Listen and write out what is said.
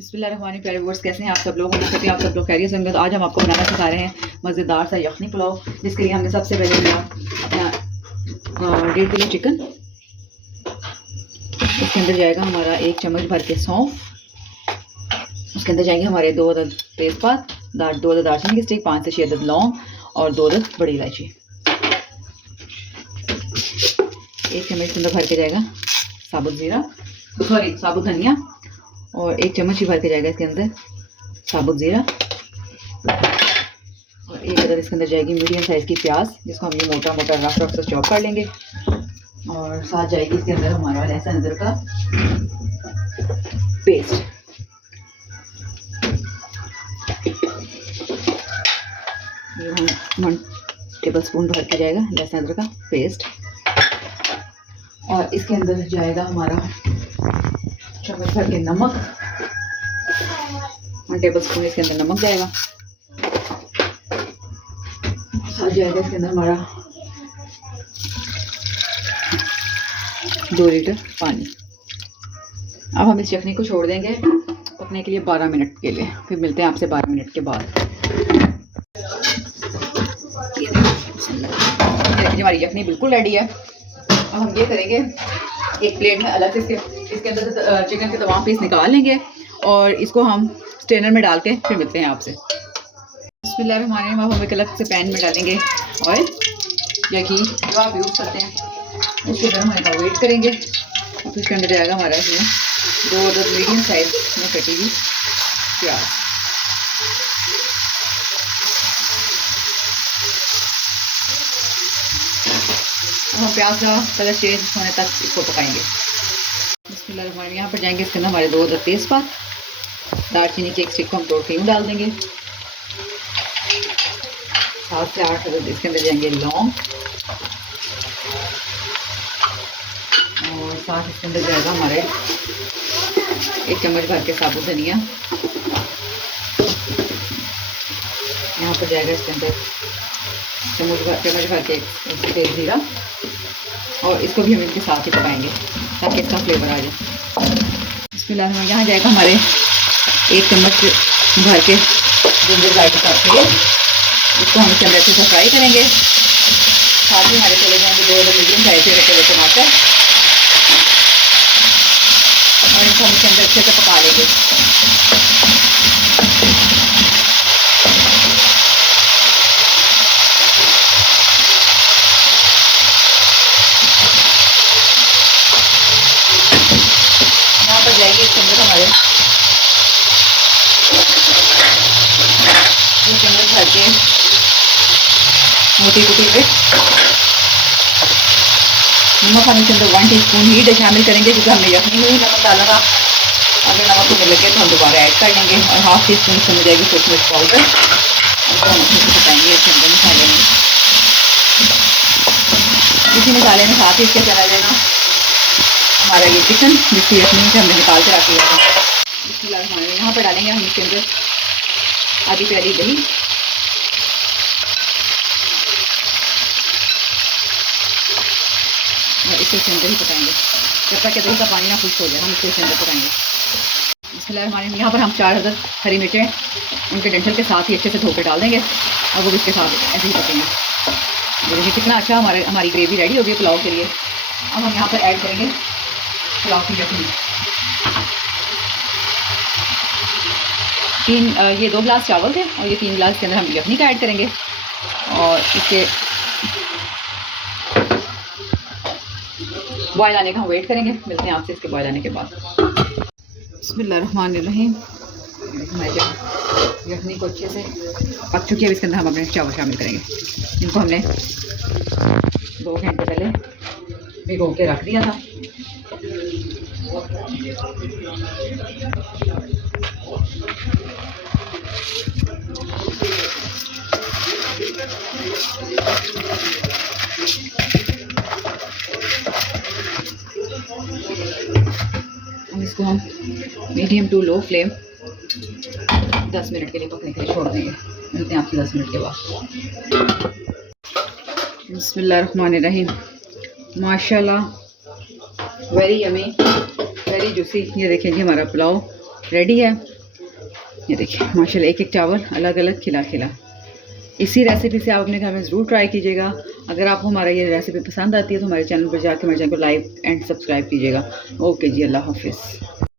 बिस्मिल्लाहिर्रहमानिर्रहीम। प्यारे व्यूअर्स, कैसे हैं आप सब लोग? उम्मीद करते हैं आप सब लोग खैरियत से होंगे। तो आज हम आपको बनाना सिखा रहे हैं मज़ेदार सा यखनी पुलाव, जिसके लिए हमने सबसे पहले लिया अपना 1.5 किलो चिकन। उसके अंदर जाएगा हमारा 1 चम्मच भर के सौंफ। उसके अंदर जाएंगे हमारे 2 अदद तेज़पात, 2 अदद दालचीनी की स्टिक, 5 से 6 अदद लौंग और 2 अदद बड़ी इलायची। 1 चम्मच के अंदर भर के जाएगा साबुत धनिया, और 1 चम्मच ही भर के जाएगा इसके अंदर साबुत ज़ीरा, और 1 अदद इसके अंदर जाएगी मीडियम साइज़ की प्याज, जिसको हम ये मोटा मोटा रफ से चॉप कर लेंगे। और साथ जाएगी इसके अंदर हमारा लहसुन अदरक का पेस्ट। ये 1 टेबल स्पून भर के जाएगा लहसुन अदरक का पेस्ट। और इसके अंदर जाएगा हमारा चम्मच भर के नमक, 1 टेबल स्पून इसके अंदर नमक जाएगा। साथ जाएगा इसके अंदर हमारा 2 लीटर पानी। अब हम इस चटनी को छोड़ देंगे पकने के लिए 12 मिनट के लिए, फिर मिलते हैं आपसे 12 मिनट के बाद। हमारी यखनी बिल्कुल रेडी है। अब हम ये करेंगे, एक प्लेट में अलग से इसके अंदर चिकन के तमाम पीस निकाल लेंगे और इसको हम स्ट्रेनर में डाल के फिर मिलते हैं आपसे। बिस्मिल्लाहिर्रहमानिर्रहीम। अब हम एक अलग से पैन में डालेंगे ऑयल या घी, जो आप यूज़ करते हैं। उसके गर्म होने का वेट करेंगे। और फिर इसके अंदर जाएगा हमारा इसमें 2 अदद मीडियम साइज में कटी हुई प्याज। हम प्याज का कलर चेंज होने तक इसको पकाएंगे। बिस्मिल्लाहिर्रहमानिर्रहीम। यहाँ पर जाएंगे इसके अंदर हमारे 2 अदद तेज़पात, दालचीनी की 1 स्टिक को हम तोड़ के यूँ डाल देंगे। 7 से 8 अदद इसके अंदर जाएंगे लौंग, और साथ इसके अंदर जाएगा हमारे 1 चम्मच भर के साबुत धनिया। यहाँ पर जाएगा इसके अंदर चम्मच भर के सफ़ेद ज़ीरा, और इसको भी हम इनके साथ ही पकाएंगे ताकि इसका फ्लेवर आ जाए। बिस्मिल्लाह। यहाँ जाएगा हमारे 1 चम्मच भर के जिंजर गार्लिक का पेस्ट, इसको हम इसके अंदर अच्छे से फ्राई करेंगे। साथ ही हमारे चले जाएंगे 2 अदद मीडियम साइज के रखे हुए टमाटर, और इनको हम इसके अंदर अच्छे से पका लेंगे। जाएगी इसके अंदर हमारे 1 चम्मच भर के मोटी कुटी हुई नमक। हम इसके अंदर 1 टीस्पून ही शामिल करेंगे, क्योंकि हमने यखनी में ही नमक डाला था। अगर नमक को मिल लगे तो हम दोबारा ऐड कर लेंगे। और 1/2 टीस्पून इसके अंदर जाएगी सूखी मिर्च पाउडर, उसको हम अच्छे से पकाएंगे इसके अंदर मसाले में। इसी मसाले में साथ ही इसके चला जाएगा हमारा ये चिकन, जिसकी यखनी से हमने निकाल के रख लिया था। बिस्मिल्लाहिर्रहमानिर्रहीम। यहाँ पर डालेंगे हम इसके अंदर आधी प्याली दही, और इसके अंदर ही पकाएंगे जब तक कि दही का पानी ना खुश्क हो जाए। हम इसके अंदर पकाएंगे। बिस्मिल्लाहिर्रहमानिर्रहीम। यहाँ पर हम 4 अदद हरी मिर्चें उनके डंठल के साथ ही अच्छे से धो के डाल देंगे, और वो इसके साथ ऐसे ही पकेंगे। देखिए कितना अच्छा हमारी ग्रेवी रेडी हो गई पुलाव के लिए। अब हम यहाँ पर ऐड करेंगे पुलाव की यखनी। ये 2 गिलास चावल थे, और ये 3 गिलास के अंदर हम यखनी का ऐड करेंगे। और इसके बॉयल आने का हम वेट करेंगे। मिलते हैं आपसे इसके बॉयल आने के बाद। बिस्मिल्लाहिर्रहमानिर्रहीम। यखनी को अच्छे से पक चुकी है। इसके अंदर हम अपने चावल शामिल करेंगे। इनको हमने 2 घंटे पहले भिगो के रख दिया था। इसको हम medium to low flame 10 minute के लिए पकने के लिए छोड़ देंगे। मिलते हैं आपसे 10 मिनट के बाद। बिस्मिल्लाहिर्रहमानिर्रहीम। माशाल्लाह, वेरी यमी, वेरी जूसी। ये देखिए जी हमारा पुलाव रेडी है। ये देखिए माशाल्लाह एक एक चावल अलग अलग खिला खिला। इसी रेसिपी से आप अपने घर में ज़रूर ट्राई कीजिएगा। अगर आपको हमारा ये रेसिपी पसंद आती है तो हमारे चैनल पर जाकर हमारे चैनल को लाइक एंड सब्सक्राइब कीजिएगा। ओके जी, अल्लाह हाफिज़।